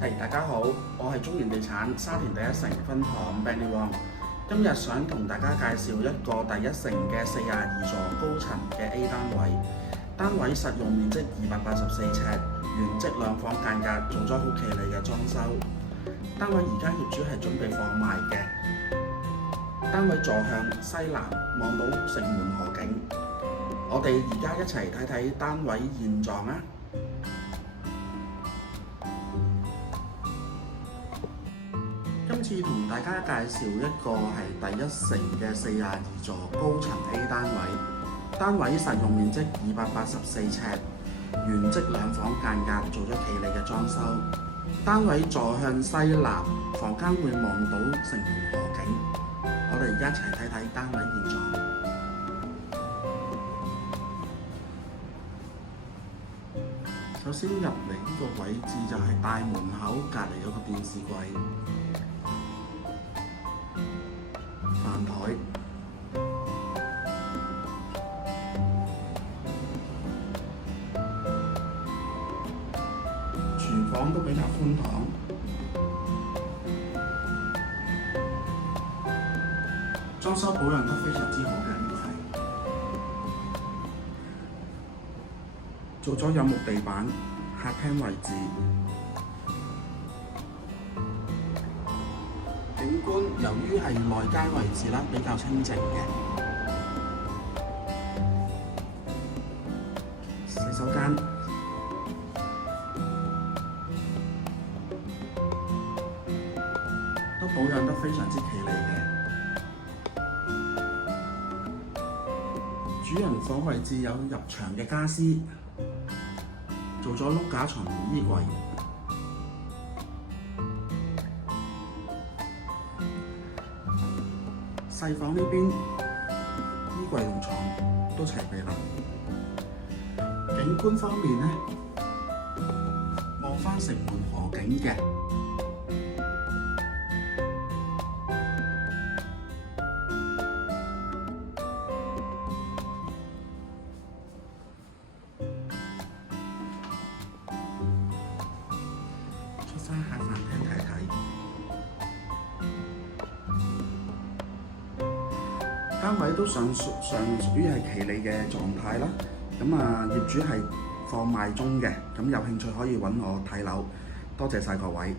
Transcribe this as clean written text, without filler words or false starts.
大家好，我係中原地產沙田第一城分行 Benny Wong。今日想同大家介紹一個第一城嘅42座高層嘅 A 單位，單位實用面積284尺，原則兩房間隔，做咗好企理嘅裝修。單位而家業主係準備放賣嘅，單位坐向西南，望到城門河景。我哋而家一齊睇睇單位現狀啊！今次同大家介紹一個係第一城嘅42座高層 A 單位，單位實用面積284尺，原則兩房間隔，做咗企理嘅裝修。單位坐向西南，房間會望到城門河景。我哋而家一齊睇睇單位現狀。首先入嚟呢個位置就係大門口隔離有個電視櫃。飯台、廚房都比較寬敞，裝修保養得非常之好嘅，呢個係做咗有木地板，客廳位置。景觀由於係內街位置啦，比較清靜嘅。洗手間、都保養得非常之企理嘅。主人房位置有入牆嘅家私，做咗碌架床同衣櫃。細房呢邊衣櫃同床都齊備啦。景觀方面呢，望返城門河景嘅。出返下飯廳睇睇。單位都尚屬於係企理嘅狀態啦，業主係放賣中嘅，有興趣可以揾我睇樓，多謝晒各位。